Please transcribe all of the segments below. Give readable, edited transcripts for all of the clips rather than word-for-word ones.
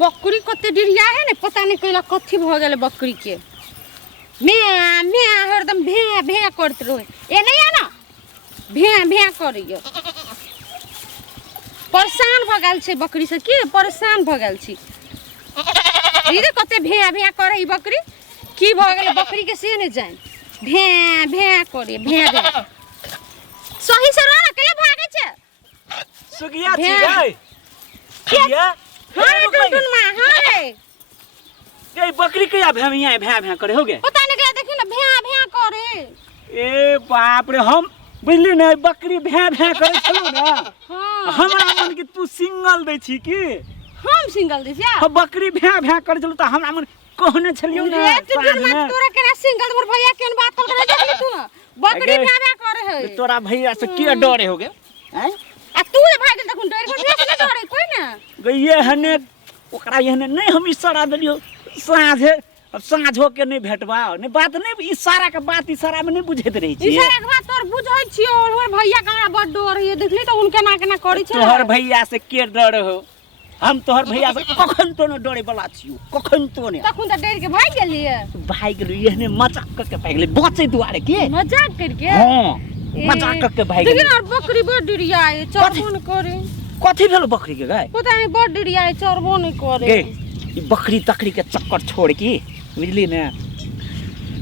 बकरी कते डिरिया है ने पता नहीं कइला कथी भ गेले बकरी के मैं हरदम भे भे करत रहे ए नहीं है ना भे भे करियो परेशान भ गेल छै बकरी से की परेशान भ गेल छी रे कते भे भे करे ई बकरी की भ गेले बकरी के से ने जान भे भे करे भे भे सही से रह केले भागे छै सुगिया छी गई सुगिया हां टुन मा हां ये बकरी के भैया भैया भैया करे हो गए पता नहीं क्या देखी ना भैया भैया करे ए बाप रे हम बुझली नहीं बकरी भैया भैया करे छलो ना हां हमरा मन के तू सिंगल दे छी की हम सिंगल दे छिया हम बकरी भैया भैया करे छलो त हमरा मन कहने छलियो ना रे टुन मा तोरा केना सिंगल मोर भैया केन बात कर देखली तू बकरी भैया भैया करे है तोरा भैया से के डरे हो गए हैं आ तू भाग गेल तखन डर के से डरे कोई ना गइए हने ओकरा एहने नहीं हम इशारा देलियो साँझे अब साँझ हो के नहीं भेटबा नहीं बात नहीं इशारा के बात इशारा में नहीं बुझैत रही छी इशारा के बात तोर बुझै छियो और भैया हमरा बड़ डर है देखली त उनके ना केना करै छै तोहर भैया से के डर हो हम तोहर भैया से कखन तो न डरे वाला छियो कखन तो ने तखन त डर के भाग गेलिए भाग गेलिए एहने मजाक करके भाग गेलिए बचे दुआरे के मजाक करके हां मजाक करके भाग गेलिए लेकिन और बकरी बड़ डिरिया है चरबो न करे कथि भेल बकरी के गाय पता नहीं बड़ डिरिया है चरबो न करे गे ई बकरी तकरी के चक्कर छोड़ के बुझली ना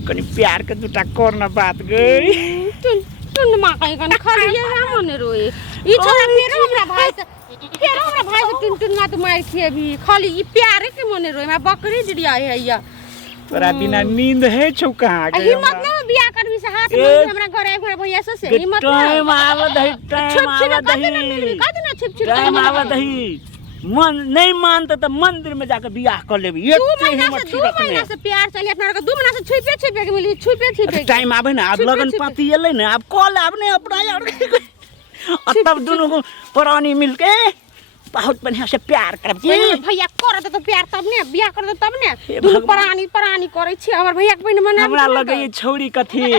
कनी प्यार के दुटा करना बात गई तुन मा कहीं खाली ये है मने रोए ई छोरा फेर हमरा भाई से टुन मा तो मार खेबी खाली ई प्यार के मने रोए मैं बकरी डिरिया है या तोरा बिना नींद है छौ कहां के हिम्मत ना बिया करबी से हाथ में हमरा घरे घर भैया से हिम्मत ना टाइम आवत है टाइम आवत है टाइम आवत है मन नहीं मानते तो मंदिर में जाकर बियाह कर लेबी ये हिम्मत दू महीना से प्यार चले अपना के 2 महीना से छुपे छुपे के मिली छुपे टाइम आवे ना अब लगन पाती एले ना अब कॉल आबने अपना यार तब दोनों को पुरानी मिलके बहुत बढ़िया से प्यार करब भैया कर दे तो प्यार तब ने बियाह कर दे तब ने दू पुरानी करे छी हमर भैया के बहिन मना हमरा लगे ये छौरी कथी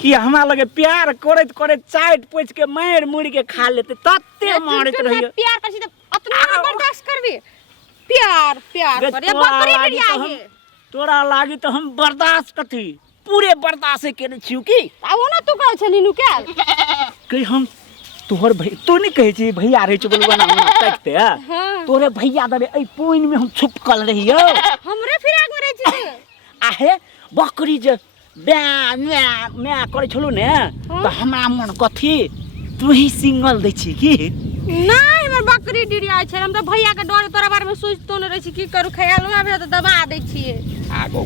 कि हमरा लगे प्यार करत करत चाट पोछ के मार मुड़ी के खा लेते तत्ते मारत रहियो प्यार करसी त अतना बर्दाश्त करबी प्यार करे बकरी डिरिया है तोरा लागी तो हम बर्दाश्त कथी पूरे बर्दाश्त केने छिउ की आउ ना तू कहै छली नु क्या कहि हम तोहर भाई तो नहीं कहे छी भैया रे चुगलवा ना तकते तोरे भैया दबे ए पोइन में हम छुपकल रहियो हमरे फिराक में रह छी आहे बकरी जे मैं करे छलु ने तो हमरा मन कथी तू ही सिंगल दै छी की नहीं हमर बकरी डिरिया छै हम तो भैया के डर तोरा बारे में सोचतो न रह छी की करू ख्याल में आबे तो दबा दै छिए आगो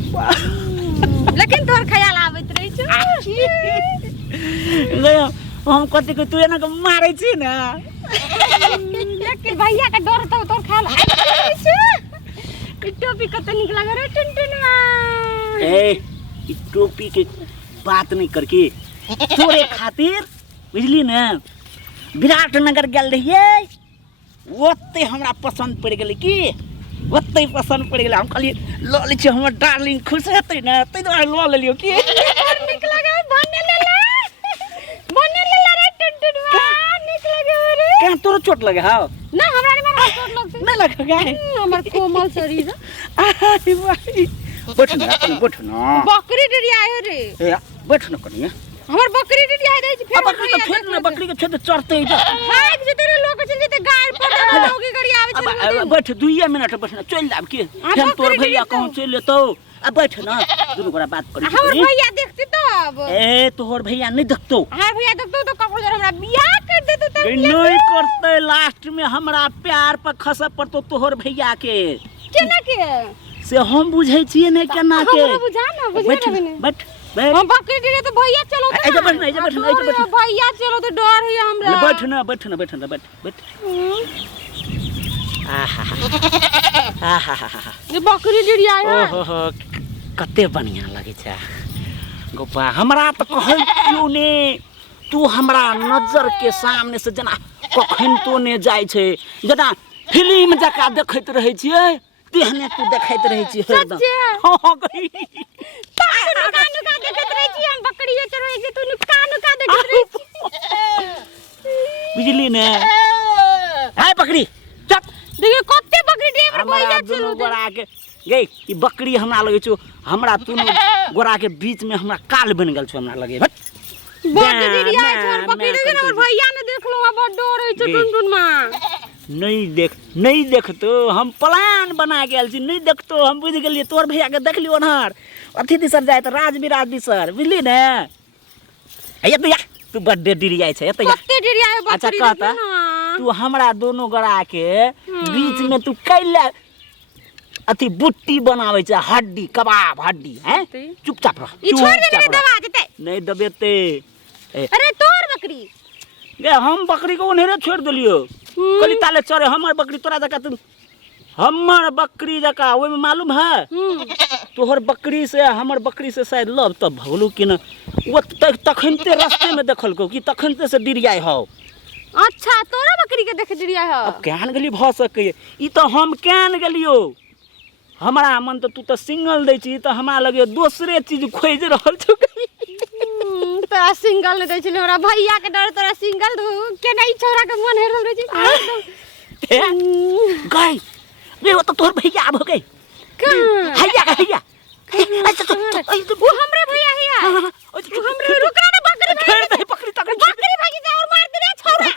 लेकिन तोर ख्याल आबैत रह छी ले हम कथी के तू एना के मारै छी ना लेकिन भैया के डर तो तोर ख्याल आबैत छै टोपी कते निक लागे रे टुनटुनवा ए ई टोपी के बात नहीं करके तोरे खातिर बुझली ना विराटनगर गेल रहिए ओते हमरा पसंद पड़ गेलै की ओते पसंद पड़ गेलै हम खाली ल ले छी हमर डार्लिंग खुश हेतै ना तै दुआरे ल लेलियो की निक लागे बने लेला रे टुनटुनवा निक लागे रे क्या तोरो चोट लगे हां ना हमरा नहीं मार चोट लगतै नहीं लगे गाय हमर कोमल शरीर आई भाई बैठ ना बकरी डिरिया है रे ए बैठ ना कनी हमर बकरी डिरिया दे छी अब बकरी तो फेर ना बकरी के छेद चढ़ते भाग जे तेरे लोग चल जेते गाय पर लोगी गाड़ी आवे अब बैठ 2 मिनट बैठ ना चल आब के हम तोर भैया कहूं चल लेतो अब बैठ ना दुनु गोरा बात करी हमर भैया देखती तब ए तोहर भैया नहीं देखतो हां भैया देखतो तो ककरो जरा हमरा बियाह कर देतो तब नहीं करते लास्ट में हमरा प्यार पर खस पड़तो तोहर भैया के केना के से हम बुझै छिए नहीं केना के हमरा बुझा ना बुझा ना बैठ हम बकरी डिरिया तो भैया चलो ए जा बैठ भैया चलो तो डर है हमरा बैठ ना बैठ आहा ये बकरी डिरिया है ओहो कते बढ़िया लगे छै गोपा हमरा तो कहै क्यों ने तू हमरा नजर के सामने से जना कखन तो ने जाय छै जना फिल्म जका देखैत रहै छियै तेहने तू देखैत रहै छी हरदम हां गई नुका देखैत रहै छी हम बकरी चरबै छी तू नुका देखैत रहै छी बुझली ने हाय बकरी चुप देखिए कते बकरी हमरे हमरा भैया दुनू चलू गोरा के गे ई बकरी हमरा लगे छौ हमरा दुनू गोरा के बीच में हमरा काल बन गेल छौ हमरा लगे भट बड़ दिरिया छै बकरी देखे हमर भैया ने देखलो बड़ डर होइ छै टुनटुन मां नहीं देखतो हम प्लान बना गेल छी नहीं देखतो हम बुझ गेलिए तोर भैया के देख लियो ओनहर अथी दिसर जाय त राज विराज दिसर बुझली ने हे तो या तू बड्डे डिरिया छै एत या कते डिरिया है अच्छा बकरी कहता तू हमरा दोनों गोरा के बीच में तू कैला अथी बुट्टी बनावे छै हड्डी कबाब हड्डी हैं चुपचाप रह ई छोड़ दे नहीं दबा देते नहीं दबेते अरे तोर बकरी गे हम बकरी को ओनहरे छोड़ देलियो कली ताले चरे हमर बकरी तोरा जका तू हमर बकरी जका ओय में मालूम है तोहर बकरी से हमर बकरी से शायद लव तब भगलू कि न वो तखनते रास्ते में देखलको कि तखनते से डिरियाई हो अच्छा तोरा बकरी के देख डिरिया है अब केहन गली भ सके ई तो हम केहन गलियो हमरा मन तो तू तो सिंगल दै छी तो हमरा लगे दूसरे चीज खोज रहल छ तोरा सिंगल दै छी हमरा भैया के डर तोरा सिंगल के नहीं छोरा के मन हेरल दै छी गई रे वो तो तोर भैया अब हो गई हैया अच्छा तो वो हमरे भैया है यार हमरे रुक ना बकरी छोड़ दे बकरी तक बकरी भागी जा और मार दे रे छोरा